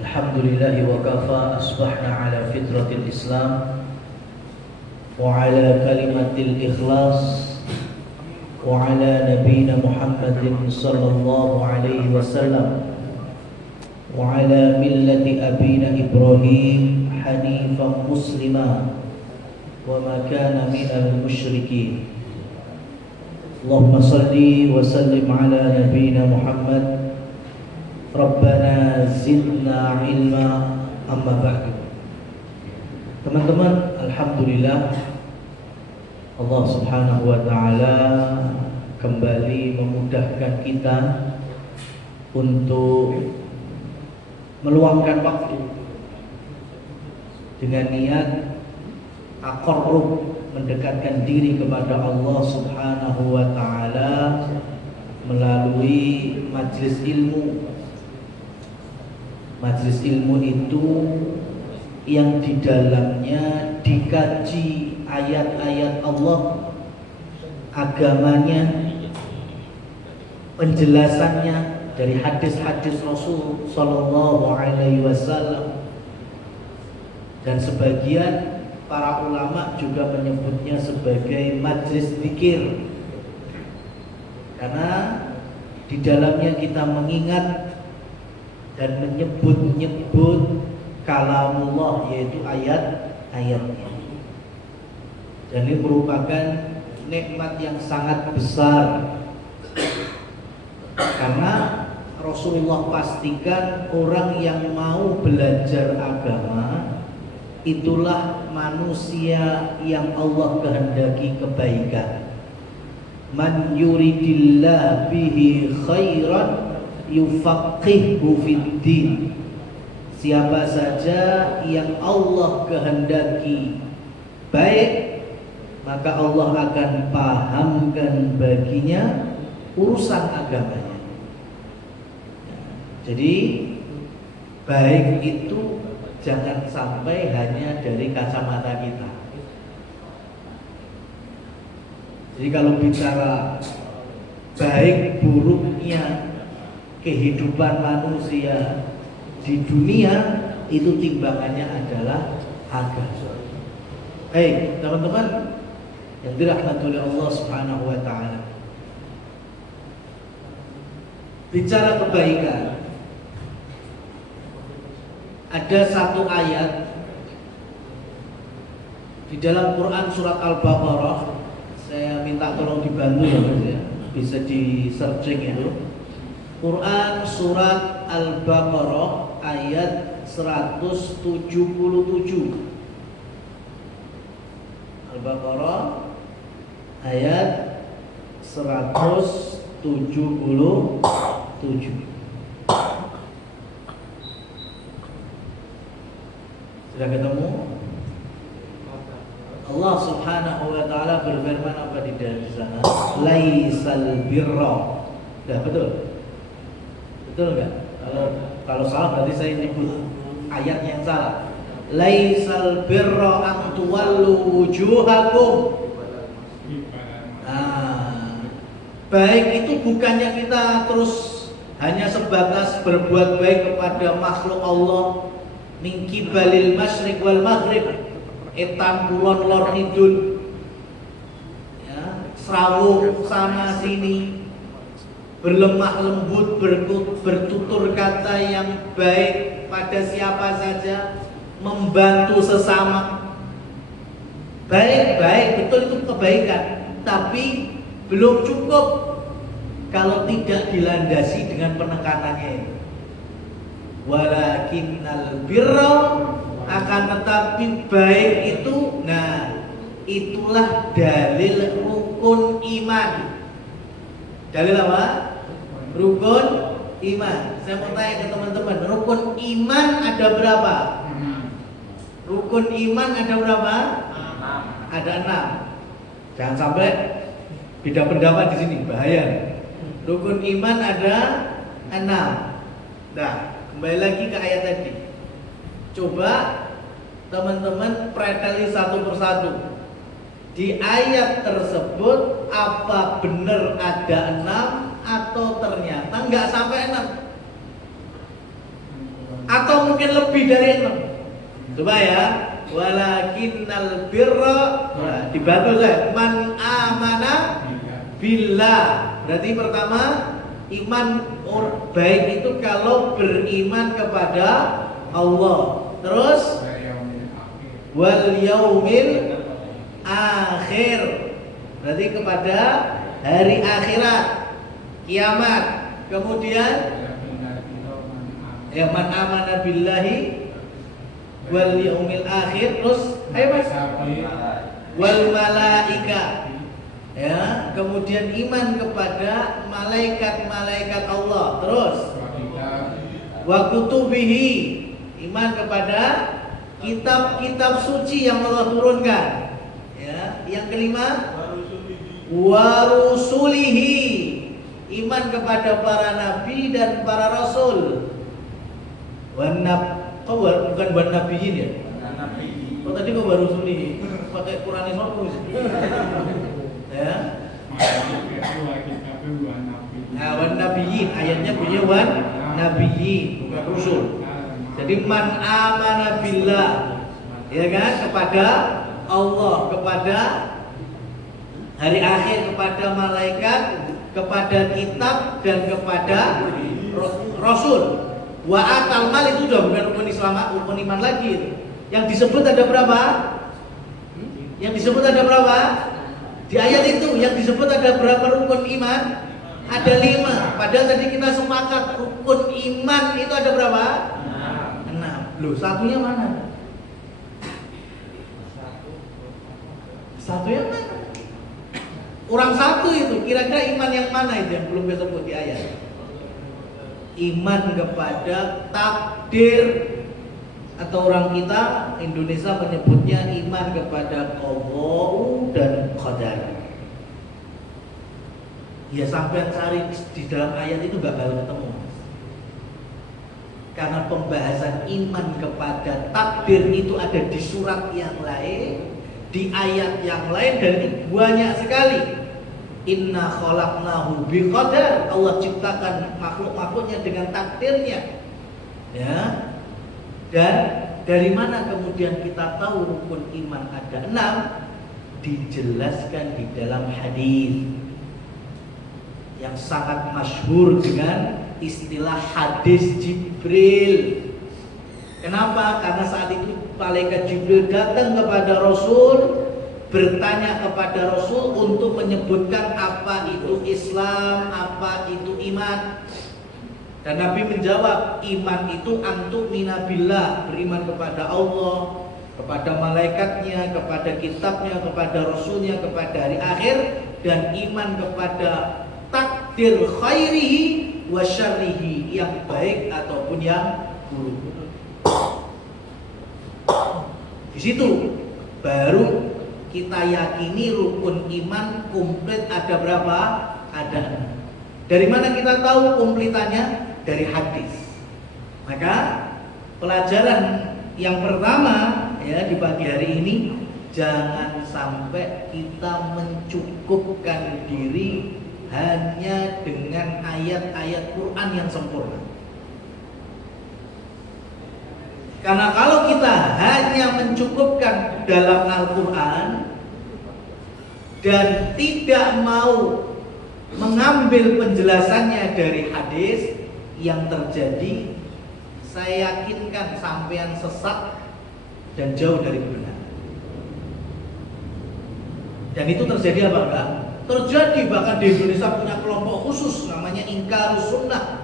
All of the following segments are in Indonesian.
Alhamdulillahi wa kafa asbahna ala fitratil Islam wa ala kalimatil ikhlas wa ala nabiyina Muhammadin sallallahu alaihi wasallam wa ala millati abina Ibrahim hanifan muslima wa ma kana minal musyrikin. Allahumma salli wa sallim ala nabiyina Muhammad. Rabbana zidna ilma, amma ba'du. Teman-teman, alhamdulillah Allah Subhanahu wa taala kembali memudahkan kita untuk meluangkan waktu dengan niat taqarrub, mendekatkan diri kepada Allah Subhanahu wa taala melalui majlis ilmu. Majlis ilmu itu yang di dalamnya dikaji ayat-ayat Allah, agamanya, penjelasannya dari hadis-hadis Rasul Sallallahu Alaihi Wasallam, dan sebagian para ulama juga menyebutnya sebagai majlis zikir, karena di dalamnya kita mengingat dan menyebut-nyebut kalamullah, yaitu ayat-ayatnya. Dan ini merupakan nikmat yang sangat besar, karena Rasulullah pastikan orang yang mau belajar agama itulah manusia yang Allah kehendaki kebaikan. Man yuridillah bihi khairan yufaqihu fiddin. Siapa saja yang Allah kehendaki baik, maka Allah akan pahamkan baginya urusan agamanya. Jadi baik itu jangan sampai hanya dari kacamata kita. Jadi kalau bicara baik buruknya kehidupan manusia di dunia, itu timbangannya adalah agama. Baik, teman-teman yang dirahmati oleh Allah Subhanahu wa taala. Bicara kebaikan, ada satu ayat di dalam Quran surat Al-Baqarah. Saya minta tolong dibantu ya Mas ya. Bisa di searching itu. Quran surat Al-Baqarah ayat 177. Al-Baqarah ayat 177. Sudah ketemu? Allah Subhanahu wa taala berfirman apa di sana? Laisal birra. Sudah betul? Betul enggak? Kalau salah berarti saya nyebut ayat yang salah. Laisal birra an tuwallu wujuhakum. Baik itu bukannya kita terus hanya sebatas berbuat baik kepada makhluk Allah, min qibalil masyriq wal maghrib, etan kulon lor idul, ya, serawung sana sini, berlemah lembut, bertutur kata yang baik pada siapa saja, membantu sesama. Baik, betul itu kebaikan, tapi belum cukup kalau tidak dilandasi dengan penekanannya. Walakinnal birra, akan tetapi baik itu, nah itulah dalil rukun iman. Dalil apa? Rukun iman. Saya mau tanya ke teman-teman, rukun iman ada berapa? Rukun iman ada berapa? Ada 6. Jangan sampai beda pendapat di sini, bahaya. Rukun iman ada 6. Nah, kembali lagi ke ayat tadi. Coba teman-teman preteli satu persatu. Di ayat tersebut apa benar ada 6 atau ternyata nggak sampai 6? atau mungkin lebih dari 6. Coba ya. Walakinnal birra, dibantu saya. Man amana billah. Berarti pertama, iman baik itu kalau beriman kepada Allah. Terus wal yaumil akhir. Berarti kepada hari akhirat, kiamat. Kemudian ya man amana billahi wal yaumil akhir. Terus ayo Mas. Wal malaika. Ya, kemudian iman kepada malaikat-malaikat Allah. Terus wa kutubihi, iman kepada kitab-kitab suci yang Allah turunkan. Ya, yang kelima wa rusulihi, iman kepada para nabi dan para rasul. Bukan wan nabiyin ya? Oh tadi kok baru rusulihi? Pakai Quran terus. Ya. Nah, wan nabiyyin, ayatnya bunyi wan nabiyyin, bukan rusul. Jadi man amana billah, ya kan, kepada Allah, kepada hari akhir, kepada malaikat, kepada kitab dan kepada rasul. Wa atal mal itu sudah bukan rukun Islam, rukun iman lagi. Yang disebut ada berapa? Yang disebut ada berapa? Di ayat itu yang disebut ada berapa rukun iman? Ada 5. Padahal tadi kita sepakat rukun iman itu ada berapa? 6. Loh, satunya mana? Satunya mana? Kurang satu itu. Kira-kira iman yang mana itu yang belum disebut di ayat? Iman kepada takdir, atau orang kita Indonesia menyebutnya iman kepada qadha dan qadar. Ya sampai cari di dalam ayat itu gak bakal ketemu. Karena pembahasan iman kepada takdir itu ada di surat yang lain, di ayat yang lain, dan itu banyak sekali. Inna khalaqnahu biqadar, Allah ciptakan makhluk-makhluknya dengan takdirnya. Ya. Dan dari mana kemudian kita tahu rukun iman ada 6? Dijelaskan di dalam hadis yang sangat masyhur dengan istilah hadis Jibril. Kenapa? Karena saat itu malaikat Jibril datang kepada Rasul, bertanya kepada Rasul untuk menyebutkan apa itu Islam, apa itu iman. Dan Nabi menjawab, iman itu antuk minabillah, beriman kepada Allah, kepada malaikatnya, kepada kitabnya, kepada rasulnya, kepada hari akhir, dan iman kepada takdir khairihi wa syarrihi, yang baik ataupun yang buruk. Di situ baru kita yakini rukun iman komplit ada berapa? Ada. Dari mana kita tahu komplitannya? Dari hadis. Maka pelajaran yang pertama ya di pagi hari ini, jangan sampai kita mencukupkan diri hanya dengan ayat-ayat Quran yang sempurna. Karena kalau kita hanya mencukupkan dalam Al-Quran dan tidak mau mengambil penjelasannya dari hadis, yang terjadi saya yakinkan sampean sesat dan jauh dari kebenaran. Dan itu terjadi apa enggak? Terjadi, bahkan di Indonesia punya kelompok khusus namanya Inkarus Sunnah.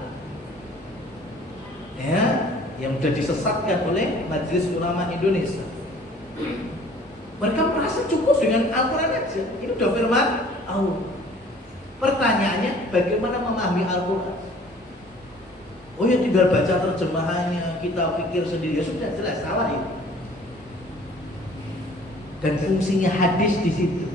Ya, yang sudah disesatkan oleh Majelis Ulama Indonesia. Mereka merasa cukup dengan Al-Quran aja. Ini udah firman Allah. Pertanyaannya, bagaimana memahami Al-Quran? Oh ya tinggal baca terjemahannya, kita pikir sendiri, ya sudah jelas salah itu. Dan fungsinya hadis di situ.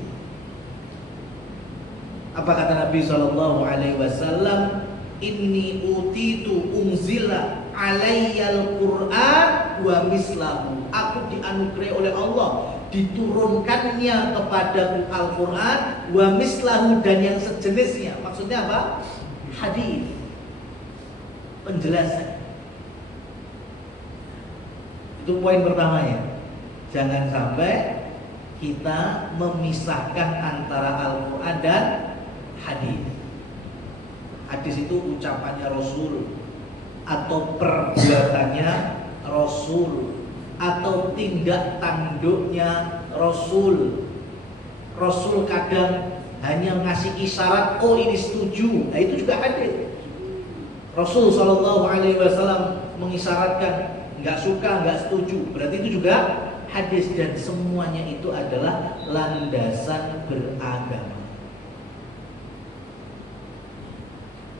Apa kata Nabi SAW? Inni utitu unzila alayyal Qur'an wa mislahu. Aku dianugerahi oleh Allah, diturunkannya kepada Al-Quran wa mislahu, dan yang sejenisnya. Maksudnya apa? Hadis. Penjelasan. Itu poin pertamanya. Jangan sampai kita memisahkan antara Al-Quran dan hadis. Hadis itu ucapannya Rasul atau perbuatannya Rasul atau tindak tanduknya Rasul. Rasul kadang hanya ngasih isyarat, oh ini setuju. Nah itu juga hadis. Rasul Shallallahu Alaihi Wasallam mengisyaratkan nggak suka, nggak setuju. Berarti itu juga hadis, dan semuanya itu adalah landasan beragama.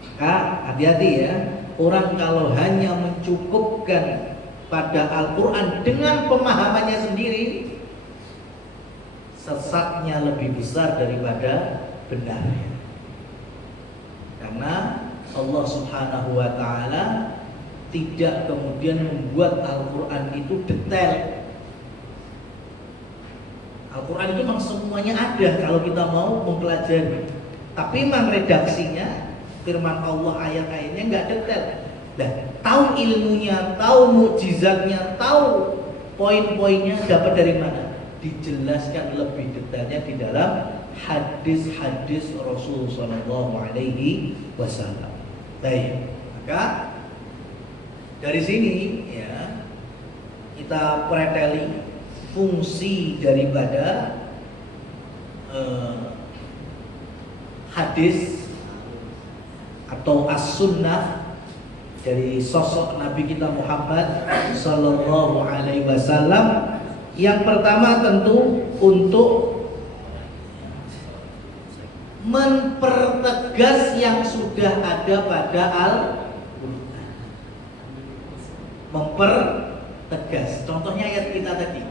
Maka hati-hati ya, orang kalau hanya mencukupkan pada Al-Quran dengan pemahamannya sendiri, sesatnya lebih besar daripada benarnya. Karena Allah Subhanahu wa Ta'ala tidak kemudian membuat Al-Quran itu detail. Al-Quran itu memang semuanya ada kalau kita mau mempelajari. Tapi memang redaksinya, firman Allah ayat-ayatnya nggak detail. Nah, tahu ilmunya, tahu mukjizatnya, tahu poin-poinnya dapat dari mana? Dijelaskan lebih detailnya di dalam hadis-hadis Rasul Sallallahu Alaihi Wasallam. Baik, maka dari sini ya kita preteli fungsi daripada hadis atau as-sunnah dari sosok Nabi kita Muhammad Sallallahu Alaihi Wasallam. Yang pertama tentu untuk mempertegas yang sudah ada pada Al-Quran. Mempertegas. Contohnya ayat kita tadi.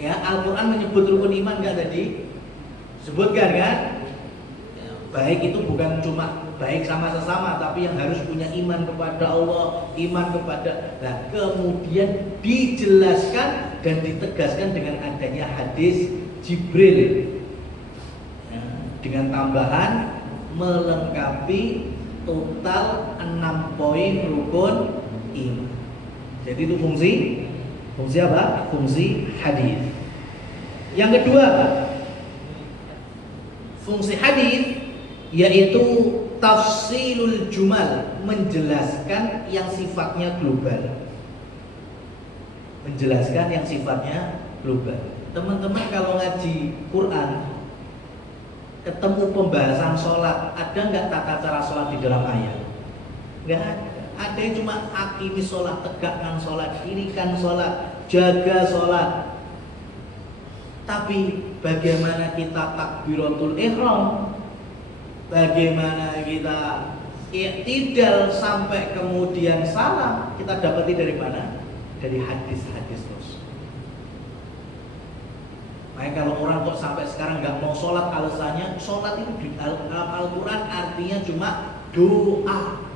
Ya, Al-Quran menyebut rukun iman nggak tadi? Sebutkan kan? Ya, baik itu bukan cuma baik sama sesama, tapi yang harus punya iman kepada Allah, iman kepada. Nah, kemudian dijelaskan dan ditegaskan dengan adanya hadis Jibril. Dengan tambahan melengkapi total 6 poin rukun iman. Jadi itu fungsi apa? Fungsi hadis. Yang kedua, fungsi hadis yaitu tafsilul jumal, menjelaskan yang sifatnya global. Menjelaskan yang sifatnya global. Teman-teman kalau ngaji Quran ketemu pembahasan sholat, ada nggak tata cara sholat di dalam ayat? Nggak ada. Ada yang cuma akimi sholat, tegakkan sholat, dirikan sholat, jaga sholat. Tapi bagaimana kita takbiratul ihram, bagaimana kita i'tidal sampai kemudian salam, kita dapati dari mana? Dari hadis-hadis Rasul. Makanya kalau orang kok sampai sekarang nggak mau sholat, alasannya sholat itu di Al-Quran artinya cuma doa.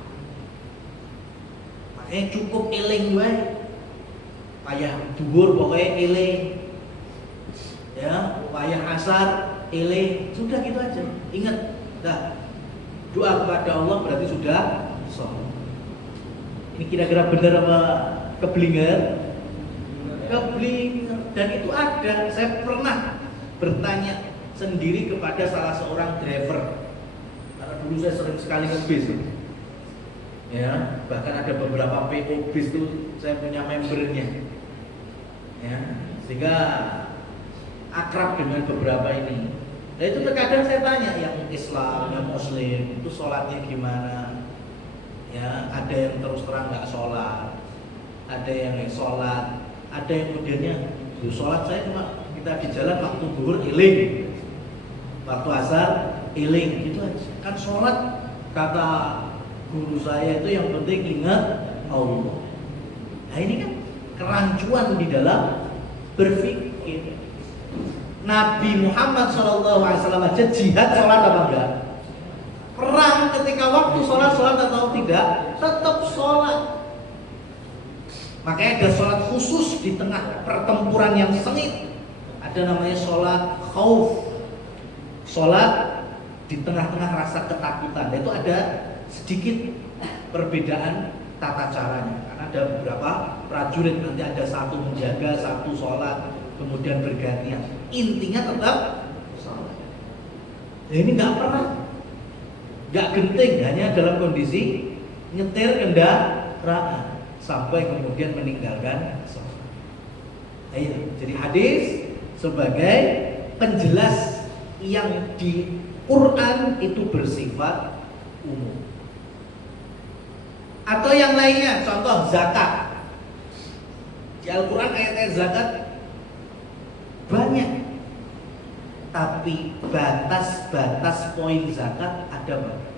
Makanya cukup eling wae. Payah duhur pokoknya eling. Ya, payah asar eling. Sudah gitu aja. Ingat, dah doa kepada Allah berarti sudah sholat. Ini kira-kira benar apa keblinger? Keblinger. Dan itu ada, saya pernah bertanya sendiri kepada salah seorang driver. Karena dulu saya sering sekali ngebis. Ya, bahkan ada beberapa PO bis itu saya punya membernya. Ya, sehingga akrab dengan beberapa ini. Nah itu terkadang saya tanya yang Islam, yang Muslim itu sholatnya gimana? Ya, ada yang terus terang nggak sholat, ada yang sholat, ada yang kemudiannya sholat saya cuma kita di jalan waktu zuhur iling, waktu asar iling, gitu aja. Kan sholat kata guru saya itu yang penting ingat Allah. Nah ini kan kerancuan di dalam berpikir. Nabi Muhammad SAW aja jihad sholat apa enggak? Perang ketika waktu sholat atau tidak, tetap sholat. Makanya ada sholat khusus di tengah pertempuran yang sengit. Ada namanya sholat khauf, sholat di tengah-tengah rasa ketakutan. Itu ada sedikit perbedaan tata caranya. Karena ada beberapa prajurit, nanti ada satu menjaga, satu sholat, kemudian bergantian. Intinya tetap sholat. Nah, ini nggak pernah, nggak genting, hanya dalam kondisi nyetir kendaraan sampai kemudian meninggalkan sholat. Ayo, jadi hadis sebagai penjelas yang di Quran itu bersifat umum. Atau yang lainnya, contoh zakat. Di Al-Quran ayat-ayat zakat banyak, tapi batas-batas poin zakat ada banyak.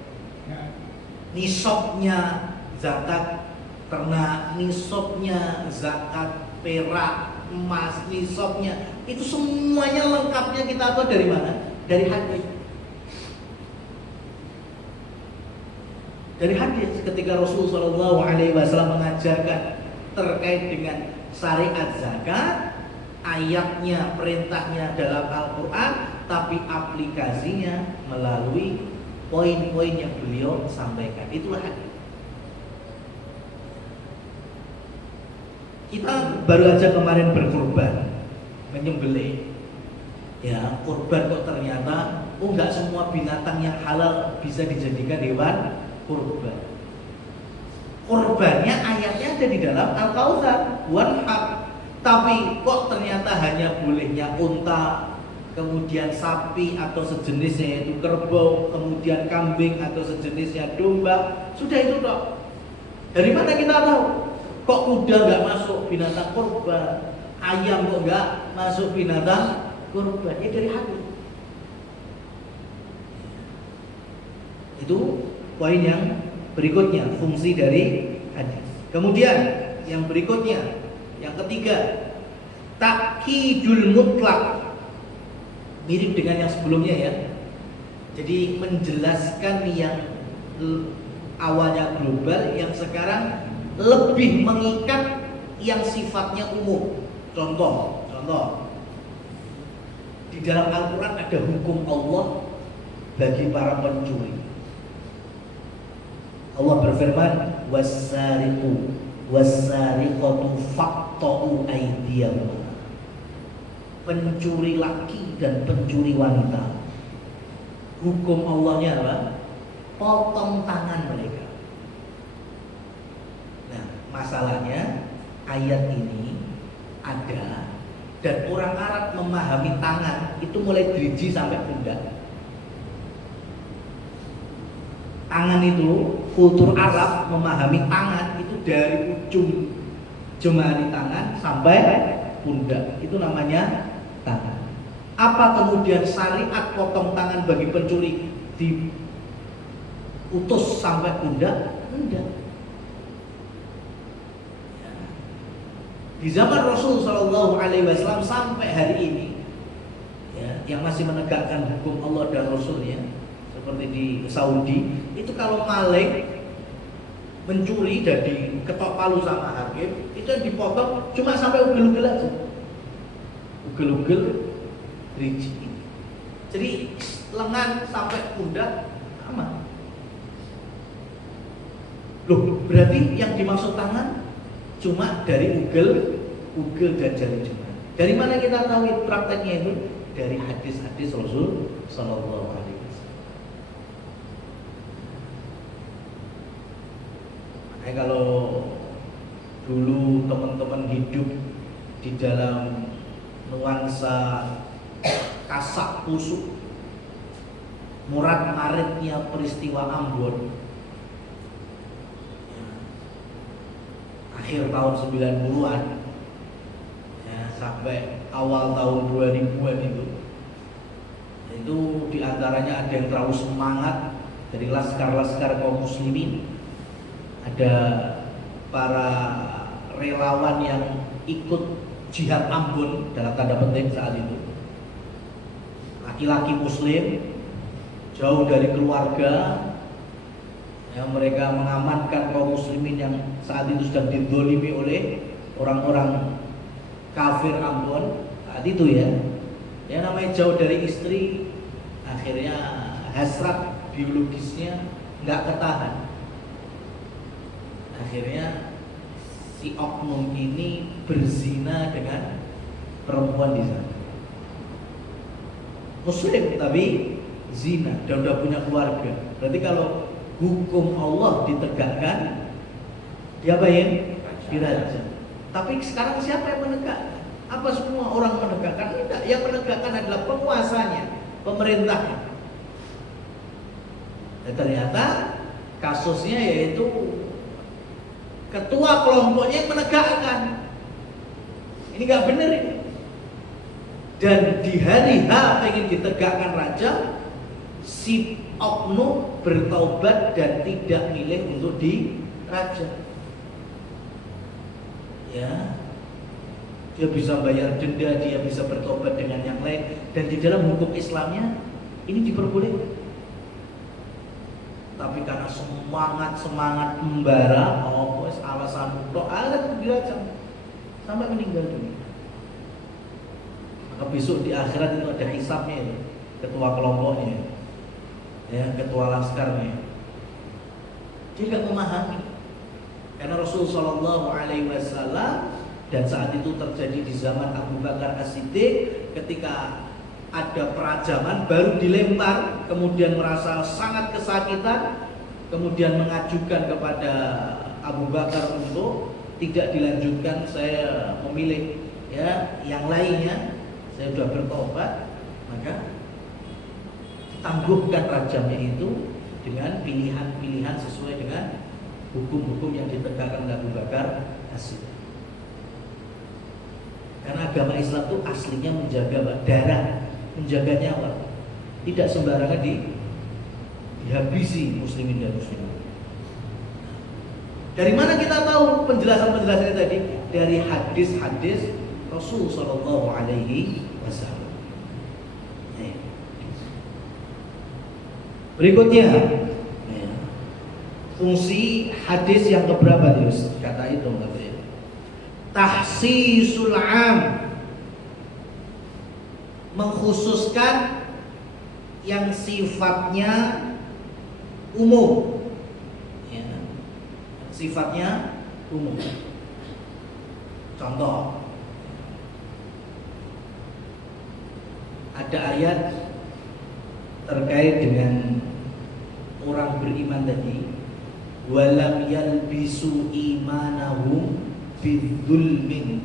Nisabnya zakat ternak, nisabnya zakat perak, emas, nisabnya itu semuanya lengkapnya kita tahu dari mana? Dari hadis. Dari hadis ketika Rasulullah SAW mengajarkan terkait dengan syariat zakat, ayatnya, perintahnya dalam Al-Quran, tapi aplikasinya melalui poin-poin yang beliau sampaikan. Itulah hadis. Kita baru aja kemarin berkurban, menyembelih. Ya, kurban kok ternyata enggak semua binatang yang halal bisa dijadikan hewan kurban. Kurbannya ayatnya ada di dalam Al-Kautsar, wanhar. Tapi kok ternyata hanya bolehnya unta, kemudian sapi atau sejenisnya yaitu kerbau, kemudian kambing atau sejenisnya domba. Sudah itu dok. Dari mana kita tahu? Kok kuda nggak masuk binatang kurban, ayam kok nggak masuk binatang kurban? Ya dari hadis. Itu poin yang berikutnya, fungsi dari hadis. Kemudian yang berikutnya, yang ketiga, takkidul mutlak. Mirip dengan yang sebelumnya ya. Jadi menjelaskan yang awalnya global, yang sekarang lebih mengikat yang sifatnya umum. Contoh di dalam Al-Quran ada hukum Allah bagi para pencuri. Allah berfirman, wassariqu wassariqatu faqta'u aydiyahuma. Pencuri laki dan pencuri wanita, hukum Allahnya apa? Potong tangan mereka. Nah, masalahnya ayat ini ada, dan orang Arab memahami tangan itu mulai driji sampai pundak. Tangan itu, kultur Arab memahami tangan itu dari ujung jemari tangan sampai pundak. Itu namanya tangan. Apa kemudian syariat potong tangan bagi pencuri diutus sampai pundak? Enggak. Di zaman Rasul Shallallahu Alaihi Wasallam sampai hari ini, ya, yang masih menegakkan hukum Allah dan Rasulnya, seperti di Saudi, itu kalau maling mencuri dan diketok palu sama hakim, itu yang dipotong cuma sampai ugel-ugel aja, ugel-ugel driji. Jadi lengan sampai pundak aman. Loh, berarti yang dimaksud tangan cuma dari ugel dan jari jemari. Dari mana kita tahu prakteknya itu? Dari hadis-hadis Rasul Sallallahu Alaihi Wasallam. Makanya kalau dulu teman-teman hidup di dalam nuansa kasak kusuk, murad maritnya peristiwa Ambon, akhir tahun 90-an ya, sampai awal tahun 2000-an itu diantaranya ada yang terlalu semangat dari laskar-laskar kaum muslimin, ada para relawan yang ikut jihad Ambon dalam tanda petik saat itu, laki-laki muslim jauh dari keluarga. Ya, mereka mengamankan kaum muslimin yang saat itu sedang dizalimi oleh orang-orang kafir Ambon saat itu ya. Ya namanya jauh dari istri, akhirnya hasrat biologisnya nggak ketahan. Akhirnya si oknum ini berzina dengan perempuan di sana. Muslim tapi zina dan udah punya keluarga. Berarti kalau hukum Allah ditegakkan, dia apa ya? Dirajam. Tapi sekarang siapa yang menegakkan? Apa semua orang menegakkan? Tidak. Yang menegakkan adalah penguasanya, pemerintahnya. Dan ternyata kasusnya yaitu ketua kelompoknya yang menegakkan. Ini nggak benar ini. Dan di hari H ingin ditegakkan rajam, si oknum bertaubat dan tidak milih untuk dirajam. Ya, dia bisa bayar denda, dia bisa bertobat dengan yang lain, dan di dalam hukum Islamnya ini diperbolehkan. Tapi karena semangat membara, alasan untuk ada dirajam sampai meninggal dunia. Maka besok di akhirat itu ada hisabnya ya, ketua kelompoknya, ya, ketua laskarnya. Dia nggak memahami. Karena Rasul Shallallahu Alaihi Wasallam, dan saat itu terjadi di zaman Abu Bakar As-Siddiq, ketika ada perajaman baru dilempar, kemudian merasa sangat kesakitan, kemudian mengajukan kepada Abu Bakar untuk tidak dilanjutkan, saya memilih ya yang lainnya, saya sudah bertobat, maka tangguhkan rajamnya itu dengan pilihan-pilihan sesuai dengan hukum-hukum yang ditegakkan oleh Abu Bakar As-Siddiq. Karena agama Islam itu aslinya menjaga darah, menjaga nyawa, tidak sembarangan dihabisi muslimin dan muslimat. Dari mana kita tahu penjelasan-penjelasannya tadi? Dari hadis-hadis Rasul Shallallahu Alaihi Wasallam. Berikutnya, fungsi hadis yang keberapa Yus? Kata itu katanya. Tahsisul am, mengkhususkan yang sifatnya umum, ya, sifatnya umum. Contoh, ada ayat terkait dengan orang beriman tadi, walam yalbisu imanahum bidzulmin,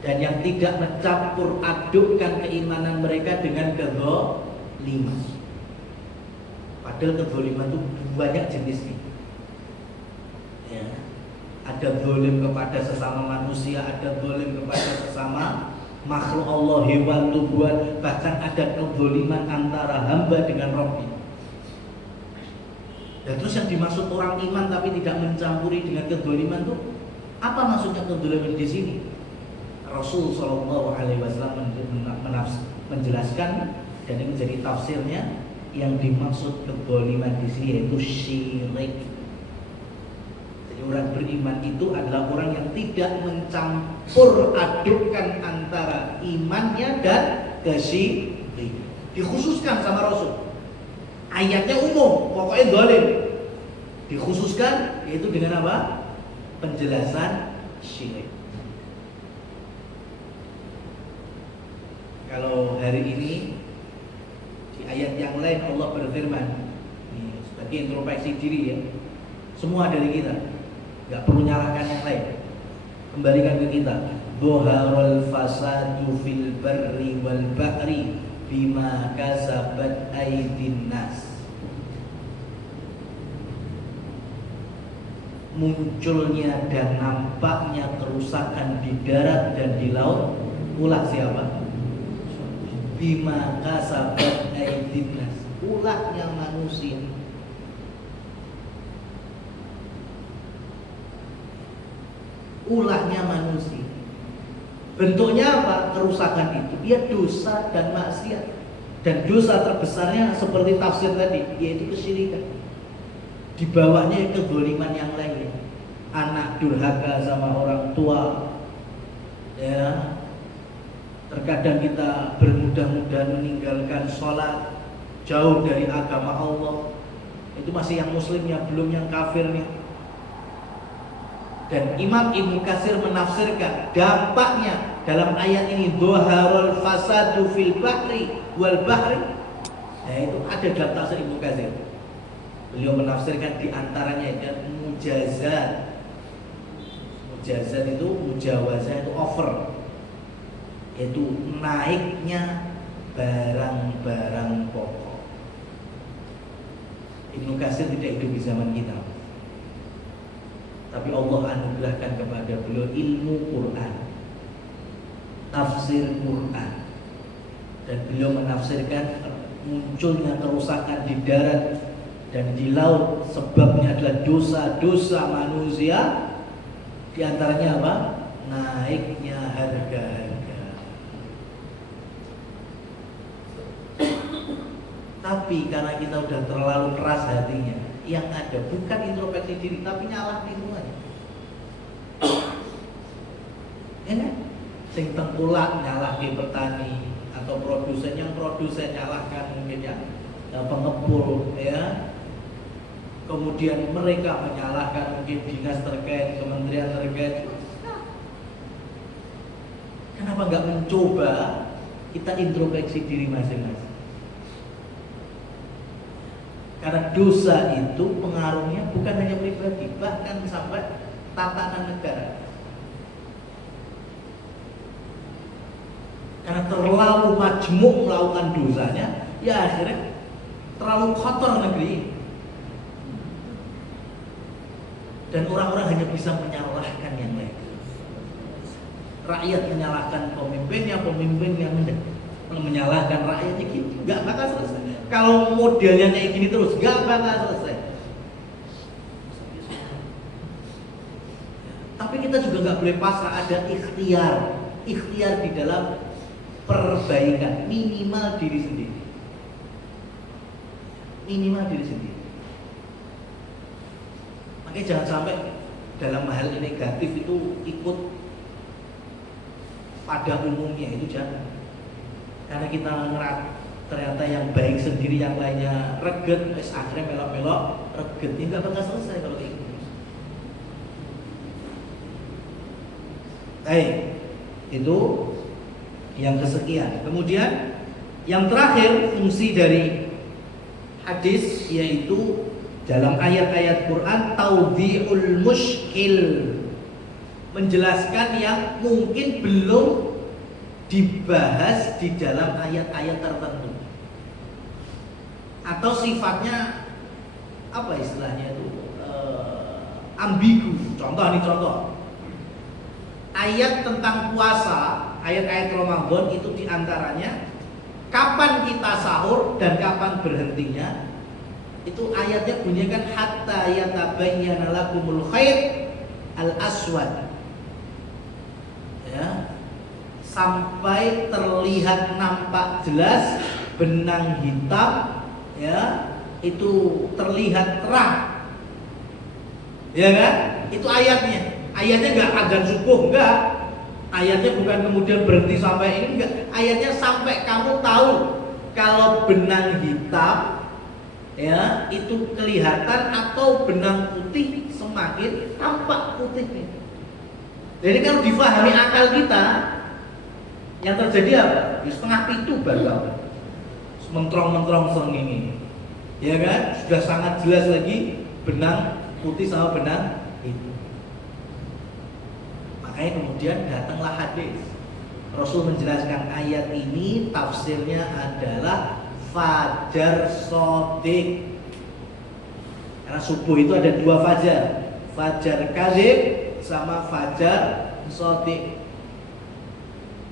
dan yang tidak mencampur adukkan keimanan mereka dengan kedzaliman. Padahal kedzaliman itu banyak jenisnya. Ya. Ada zalim kepada sesama manusia, ada zalim kepada sesama makhluk Allah, hewan, tumbuhan, bahkan ada kezaliman antara hamba dengan Rabbi. Dan terus yang dimaksud orang iman tapi tidak mencampuri dengan kezaliman itu apa maksudnya kezaliman di sini? Rasul Shallallahu Alaihi Wasallam menjelaskan, dan ini menjadi tafsirnya, yang dimaksud kezaliman di sini yaitu syirik. Jadi orang beriman itu adalah orang yang tidak mencampur adukkan antara imannya dan kesyirikan. Dikhususkan sama Rasul. Ayatnya umum, pokoknya zalim. Dikhususkan yaitu dengan apa? Penjelasan syirik. Kalau hari ini di ayat yang lain Allah berfirman, ini sebagai introspeksi diri ya, semua dari kita, nggak perlu nyalahkan yang lain, kembalikan ke kita. Dhaharul fasadu fil barri wal bahri bima kasabat aydin nas. Munculnya dan nampaknya kerusakan di darat dan di laut ulah siapa? Bima kasabat aydin nas, ulahnya manusia. Ulahnya manusia. Bentuknya apa? Kerusakan itu ya dosa dan maksiat. Dan dosa terbesarnya seperti tafsir tadi, yaitu kesyirikan. Di bawahnya kezaliman yang lain. Anak durhaka sama orang tua. Ya. Terkadang kita bermudah-mudahan meninggalkan sholat, jauh dari agama Allah. Itu masih yang muslim ya, belum yang kafir nih. Dan Imam Ibnu Katsir menafsirkan dampaknya dalam ayat ini dhaharul fasadu fil bahri wal bahri. Nah, itu ada dalam tafsir Ibnu Katsir. Beliau menafsirkan diantaranya itu mujazat. Mujazat itu mujawazah itu over. Itu naiknya barang-barang pokok. Ibnu Katsir tidak hidup di zaman kita, tapi Allah anugerahkan kepada beliau ilmu Quran, tafsir Quran, dan beliau menafsirkan munculnya kerusakan di darat dan di laut sebabnya adalah dosa-dosa manusia. Di antaranya apa? Naiknya harga-harga. Tapi karena kita udah terlalu keras hatinya, yang ada bukan introspeksi diri tapi nyalah di semuanya. Ya kan? Sing tengkulak nyalah di petani atau produsen, yang produsen nyalahkan mungkin ya pengepul ya. Kemudian mereka menyalahkan mungkin dinas terkait, kementerian terkait. Kenapa nggak mencoba kita introspeksi diri masing-masing? Karena dosa itu pengaruhnya bukan hanya pribadi, bahkan sampai tatanan negara. Karena terlalu majmuk melakukan dosanya, ya akhirnya terlalu kotor negeri ini. Dan orang-orang hanya bisa menyalahkan yang lain. Rakyat menyalahkan pemimpinnya, pemimpin yang menyalahkan rakyatnya, gitu nggak bakal selesai. Kalau modelnya kayak gini terus nggak bakal selesai. Tapi kita juga nggak boleh pasrah, ada ikhtiar di dalam perbaikan, minimal diri sendiri. Makanya jangan sampai dalam hal yang negatif itu ikut pada umumnya, itu jangan. Karena kita ternyata yang baik sendiri, yang lainnya reget, akhirnya melok-melok reget, ini nggak bakal selesai kalau kayak gitu. Baik, itu yang kesekian. Kemudian yang terakhir fungsi dari hadis yaitu dalam ayat-ayat Quran taudhi'ul mushkil, menjelaskan yang mungkin belum dibahas di dalam ayat-ayat tertentu, atau sifatnya apa istilahnya itu ambigu. Contoh ayat tentang puasa, ayat-ayat Ramadan itu diantaranya kapan kita sahur dan kapan berhentinya. Itu ayatnya bunyikan hatta yatabayyana lakumul khair al-aswad, ya, sampai terlihat nampak jelas benang hitam, ya, itu terlihat terang, ya kan? Itu ayatnya. Ayatnya nggak adzan subuh, enggak. Ayatnya bukan kemudian berhenti sampai ini, enggak. Ayatnya sampai kamu tahu kalau benang hitam, ya, itu kelihatan atau benang putih semakin tampak putihnya. Jadi kalau difahami akal kita, yang terjadi apa? Di setengah pintu baru mentrong-mentrong sengini, ya kan? Sudah sangat jelas lagi benang putih sama benang hitam. Makanya kemudian datanglah hadis. Rasul menjelaskan ayat ini tafsirnya adalah fajar sodik. Karena subuh itu ada dua fajar, fajar kadzib sama fajar sodik.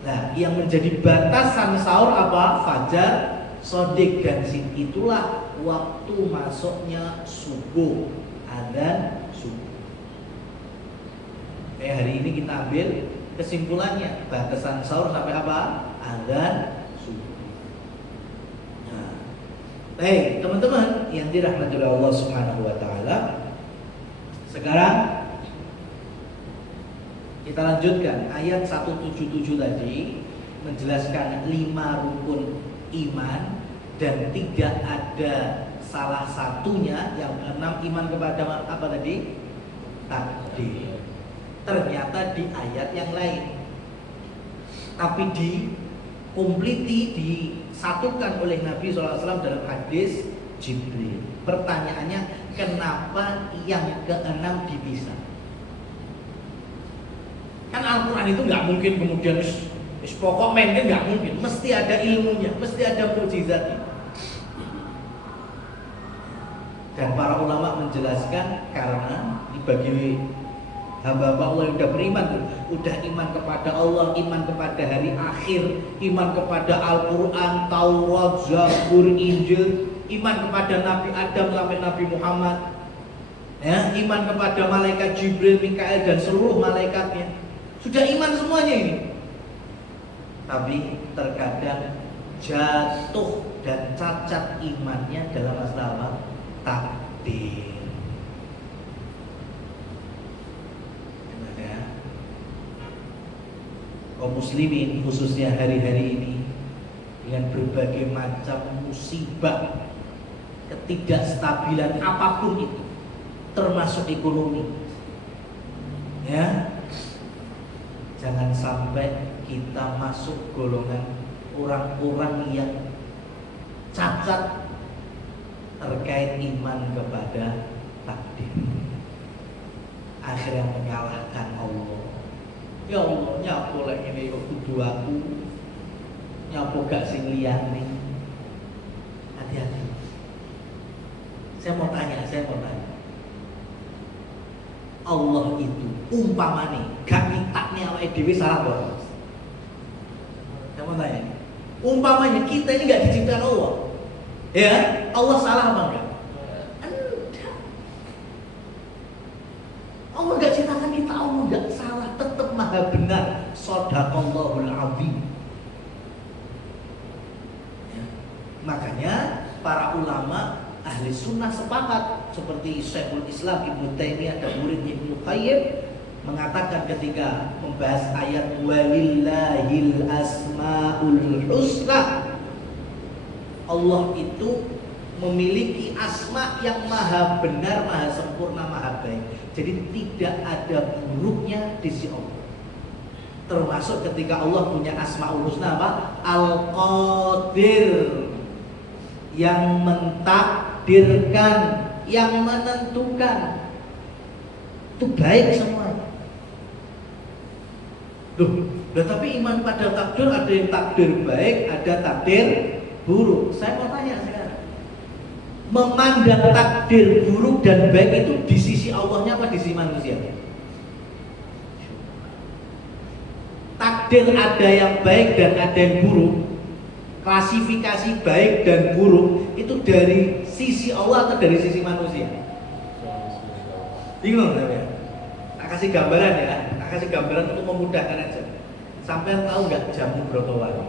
Nah, yang menjadi batasan sahur apa? Fajar sodik, dan itulah waktu masuknya subuh, adzan subuh. Kayak hari ini kita ambil kesimpulannya, batasan sahur sampai apa? Adzan subuh. Nah, baik teman-teman yang dirahmati Allah Subhanahu wa taala. Sekarang kita lanjutkan ayat 177 tadi menjelaskan 5 rukun iman dan tidak ada salah satunya. Yang keenam iman kepada apa tadi? Takdir. ternyata di ayat yang lain, tapi dikompliti, disatukan oleh Nabi SAW dalam hadis Jibril. Pertanyaannya, kenapa yang keenam dipisah? Kan Al-Quran itu nggak mungkin kemudian pokok mainnya, nggak mungkin. Mesti ada ilmunya, mesti ada mukjizatnya. Dan para ulama menjelaskan karena bagi hamba-hamba Allah yang udah beriman, udah iman kepada Allah, iman kepada hari akhir, iman kepada Al-Quran, Taurat, Zabur, Injil, iman kepada Nabi Adam sampai Nabi Muhammad, ya, iman kepada malaikat Jibril, Mikael dan seluruh malaikatnya. Sudah iman semuanya ini. Tapi terkadang jatuh dan cacat imannya dalam masalah apa? Takdir. Kaum muslimin khususnya hari-hari ini dengan berbagai macam musibah, ketidakstabilan apapun itu, termasuk ekonomi, ya, jangan sampai kita masuk golongan orang-orang yang cacat terkait iman kepada takdir, akhirnya menyalahkan Allah. Ya Allah, nyapo lek ngene kok kudu aku, nyapo gak sing liyane. Hati-hati. Saya mau tanya. Allah itu umpamane gak mitakne awake dhewe salah apa? Saya mau tanya. Umpamanya kita ini gak diciptakan Allah. Ya, Allah salah apa enggak? Enggak. Allah gak ciptakan kita, Allah gak salah, tetap maha benar. Shadaqallahul azim. Ya. Makanya para ulama ahli sunnah sepakat, seperti Syekhul Islam Ibnu Taimiyah dan muridnya Ibnu Qayyim mengatakan ketika membahas ayat walillahil asmaul husna, Allah itu memiliki asma yang maha benar, maha sempurna, maha baik. Jadi tidak ada buruknya di sisi Allah. Termasuk ketika Allah punya asmaul husna apa? Al-Qadir, yang mentakdirkan, yang menentukan. Itu baik semuanya. Loh, tapi iman pada takdir, ada yang takdir baik, ada takdir buruk. Saya mau tanya sekarang, memandang takdir buruk dan baik itu di sisi Allahnya apa di sisi manusia? Takdir ada yang baik dan ada yang buruk. Klasifikasi baik dan buruk itu dari sisi Allah atau dari sisi manusia? Bingung saya. Tak kasih gambaran ya, tak kasih gambaran untuk memudahkan aja. Sampai tahu nggak jamu brotowali?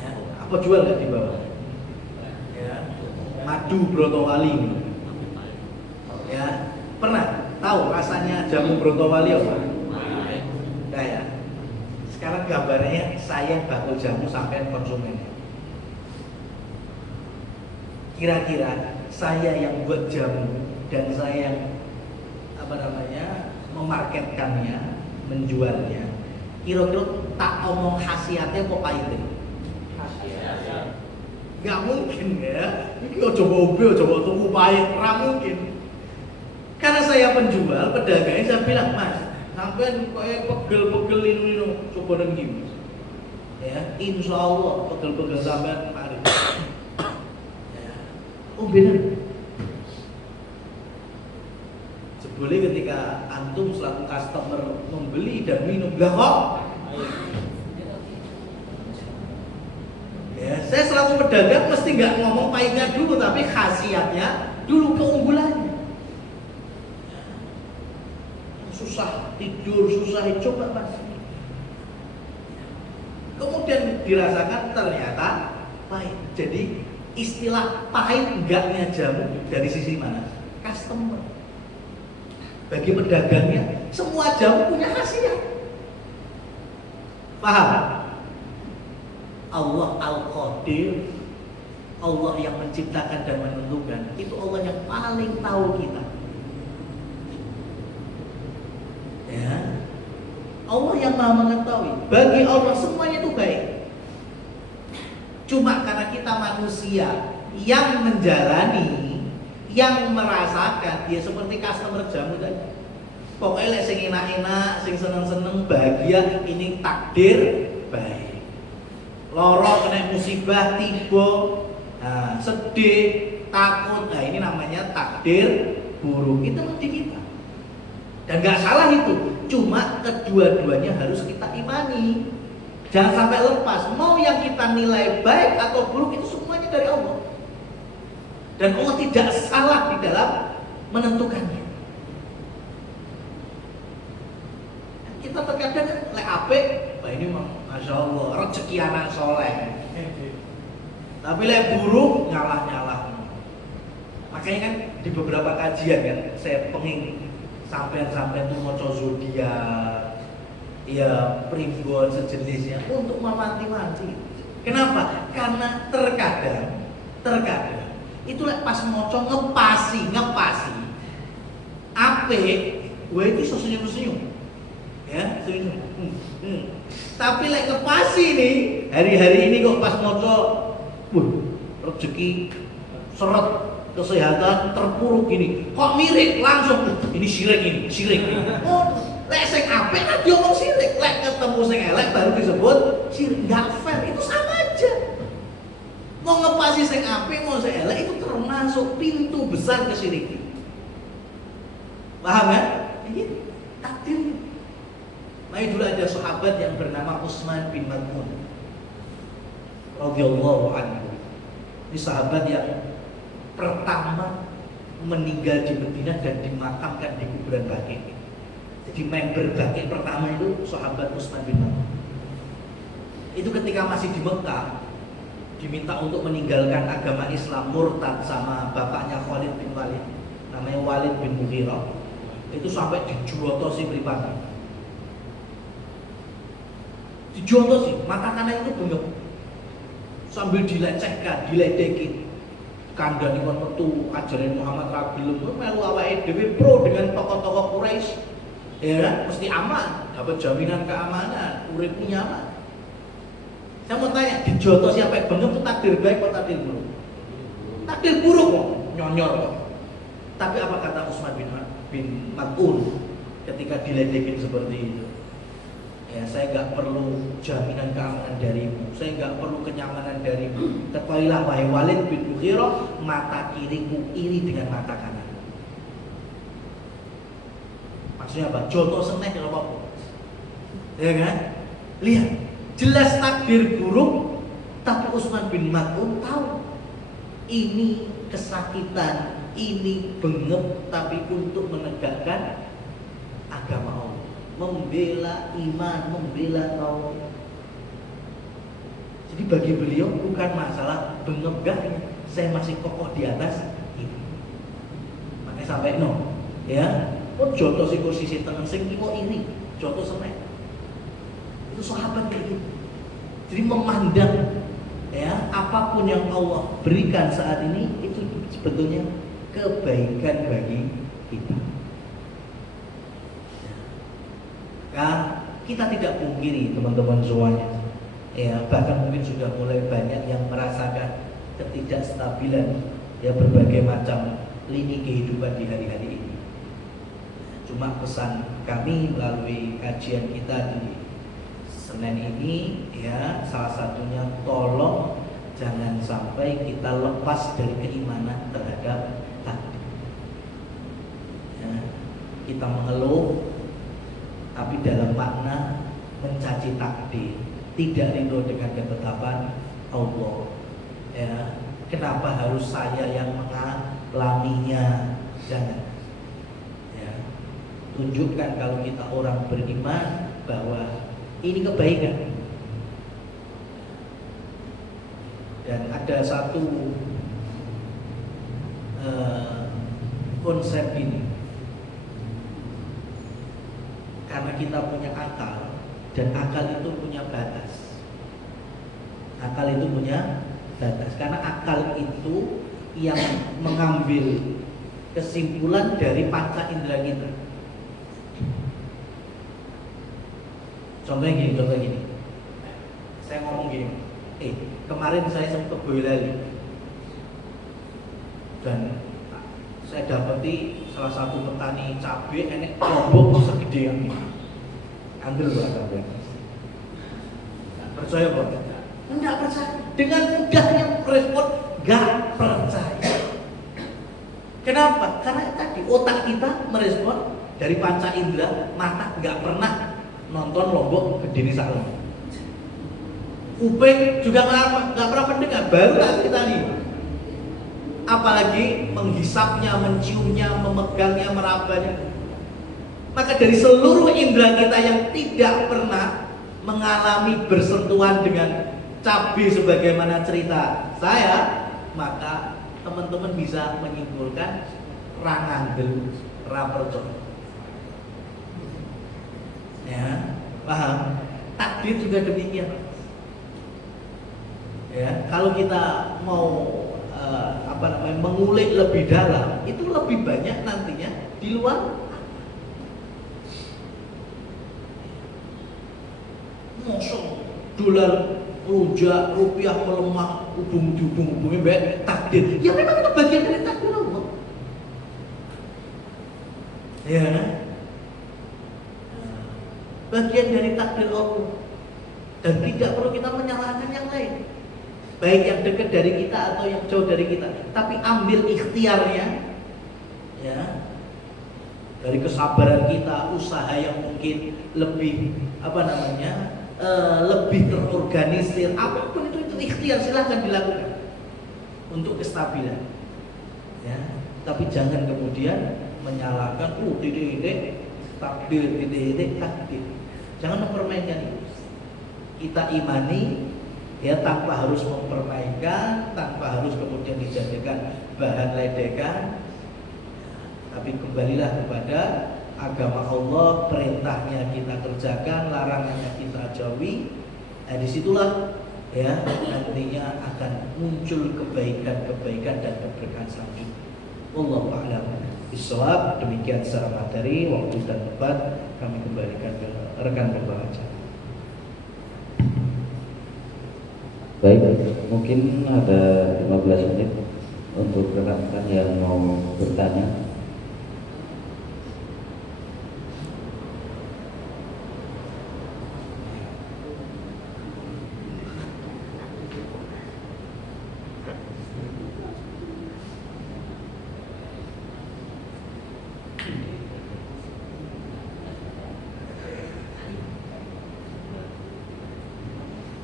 Ya, apa jual nggak di bawah? Ya, madu brotowali. Ya, pernah tahu rasanya jamu brotowali apa? Nah ya. Sekarang gambarnya saya bakul jamu sampai konsumennya. Kira-kira saya yang buat jamu dan saya yang memarketkannya, menjualnya, kira-kira tak omong khasiatnya kok pahitnya? Khasiat. Gak mungkin ya. Ini coba tuku pahit, gak mungkin. Karena saya penjual, pedagangnya saya bilang, Mas, sampai kayak pegel-pegel ini coba dengi, Mas. Ya, insya Allah pegel-pegel sampai mari. Ya. Oh benar. Boleh ketika antum selaku customer membeli dan minum, lah kok? Ya, saya selaku pedagang mesti nggak ngomong pahitnya dulu, tapi khasiatnya dulu, keunggulannya. Susah tidur, susah coba Mas. Kemudian dirasakan ternyata pahit. Jadi istilah pahit enggaknya jamu dari sisi mana? Customer. Bagi pedagangnya, semua jamu punya khasiat. Paham? Allah Al-Qadir, Allah yang menciptakan dan menentukan. Itu Allah yang paling tahu kita. Allah yang Maha mengetahui. Bagi Allah semuanya itu baik. Cuma karena kita manusia yang menjalani, yang merasakan, dia seperti customer jamu tadi. Pokoknya lek sing enak-enak, sing seneng-seneng, bahagia, ini takdir baik. Loro kena musibah, tiba, sedih, takut, nah ini namanya takdir buruk. Itu mesti kita. Dan gak salah itu. Cuma kedua-duanya harus kita imani. Jangan sampai lepas. Mau yang kita nilai baik atau buruk itu semuanya dari Allah. Dan Allah tidak salah di dalam menentukannya. Kita terkadang lek apik, wah ini masya Allah rezeki anak soleh. Tapi lek buruk nyalah-nyalah. Makanya kan di beberapa kajian kan saya pengen sampai-sampai tuh maca zodiak, ya primbon sejenisnya untuk memanti-manti. Kenapa? Karena terkadang itu pas moco ngepasi ape gue itu senyum-senyum ya senyum. Tapi ngepasi nih hari-hari ini kok pas moco rezeki seret, kesehatan terpuruk gini kok mirip langsung ini syirik oh lek sing apik kan diomong syirik, lek ketemu sing elek baru disebut syirik. Gak fair, itu sama aja. Mau ngepasi sing apik mau sing elek itu termasuk pintu besar kesyirikan. Paham kan? Ini takdir. Nah dulu ada sahabat yang bernama Utsman bin Maz'un radhiyallahu anhu. Ini sahabat yang pertama meninggal di Madinah dan dimakamkan di kuburan Baqi'. Jadi member Baqi' pertama itu sahabat Utsman bin Maz'un. Itu ketika masih di Mekah diminta untuk meninggalkan agama Islam, murtad sama bapaknya Khalid bin Walid, namanya Walid bin Mughirah. Itu sampai dijotosi pribadi. Dijotosi, mata kanan itu bengep. Sambil dilecehkan, diledekin. Kandhani kon metu ajaran Muhammad ra gelem melu awake dhewe pro dengan tokoh-tokoh Quraisy. Ya kan? Mesti aman, dapat jaminan keamanan, uripmu nyaman. Saya mau tanya, dijotos siapa yang bengep itu takdir baik atau takdir buruk? Takdir buruk kok, nyonyor kok. Tapi apa kata Utsman bin Maz'un ketika diledekin seperti itu? Ya, saya nggak perlu jaminan keamanan darimu, saya nggak perlu kenyamanan darimu. Ketahuilah wahai Walid bin Mughirah, mata kiriku iri dengan mata kanan. Maksudnya apa? Jotos seneh kalau apa? Ya kan? Lihat, jelas takdir buruk, tapi Utsman bin Maz'un tahu ini kesakitan, ini bengep, tapi untuk menegakkan agama Allah, membela iman, membela kaum. Jadi bagi beliau bukan masalah bengep gaknya, saya masih kokoh di atas ini. Makanya sampai no, ya, pun jotos si posisi tengah sing kok ini, jotos seneng. Itu sahabat kayak gitu. Jadi memandang ya apapun yang Allah berikan saat ini itu sebetulnya kebaikan bagi kita. Nah, kita tidak pungkiri teman-teman semuanya. Ya, bahkan mungkin sudah mulai banyak yang merasakan ketidakstabilan ya berbagai macam lini kehidupan di hari-hari ini. Cuma pesan kami melalui kajian kita di Senin ini ya, salah satunya tolong jangan sampai kita lepas dari keimanan terhadap takdir. Ya, kita mengeluh tapi dalam makna mencaci takdir, tidak ridho dengan ketetapan Allah. Ya, kenapa harus saya yang mengalaminya? Jangan. Ya, tunjukkan kalau kita orang beriman bahwa ini kebaikan. Dan ada satu konsep ini, karena kita punya akal dan akal itu punya batas. Akal itu punya batas karena akal itu yang mengambil kesimpulan dari panca indera kita. Contohnya gini. Saya ngomong gini, kemarin saya sempat Boyolali dan saya dapati salah satu petani cabai enek lombok segede yang ini. Ambil buat cabai. Percaya Pak? Enggak percaya. Dengan mudahnya merespon enggak percaya. Kenapa? Karena tadi otak kita merespon dari panca indera, mata enggak pernah nonton lombok gede ini salah. Kuping juga nggak pernah mendengar, baru kita nih. Apalagi menghisapnya, menciumnya, memegangnya, merabanya. Maka dari seluruh indera kita yang tidak pernah mengalami bersentuhan dengan cabai sebagaimana cerita saya, maka teman-teman bisa menyimpulkan rangandel rapercon. Ya, paham? Takdir juga demikian. Ya, kalau kita mau mengulik lebih dalam, itu lebih banyak nantinya di luar. Mosok dolar rujak rupiah melemah hubungnya baik takdir. Ya memang itu bagian dari takdir Allah. Ya, bagian dari takdir Allah. Dan tidak perlu kita menyalahkan yang lain, baik yang dekat dari kita atau yang jauh dari kita. Tapi ambil ikhtiarnya, ya, dari kesabaran kita, usaha yang mungkin lebih lebih terorganisir, apapun itu ikhtiar, silahkan dilakukan untuk kestabilan. Ya, tapi jangan kemudian menyalahkan, titik takdir, titik takdir. Jangan mempermainkan itu. Kita imani, ya, tanpa harus mempermainkan, tanpa harus kemudian dijadikan bahan ledekan. Tapi kembalilah kepada agama Allah, perintahnya kita kerjakan, larangannya kita jauhi. Disitulah, ya, nantinya akan muncul kebaikan-kebaikan dan keberkahan selanjutnya. Wallahu a'lam bishawab. Demikian secara materi, waktu dan tempat kami kembalikan ke rekan pembaca. Baik, mungkin ada 15 menit untuk rekan-rekan yang mau bertanya.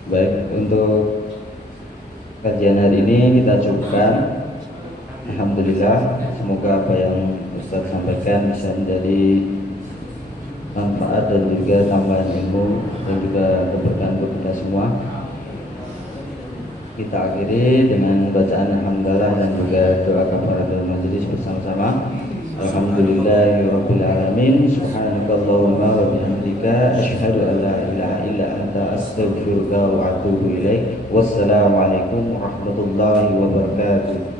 Baik, untuk kajian hari ini kita cukupkan. Alhamdulillah, semoga apa yang Ustaz sampaikan bisa menjadi manfaat dan juga tambahan ilmu dan juga keberkahan untuk kita semua. Kita akhiri dengan bacaan alhamdulillah dan juga doa kafaratul majelis bersama-sama. Alhamdulillahirabbil alamin. Subhanakallahumma wa bihamdika asyhadu an la ilaha illa anta astaghfiruka wa atubu ilaik. Wassalamualaikum warahmatullahi wabarakatuh.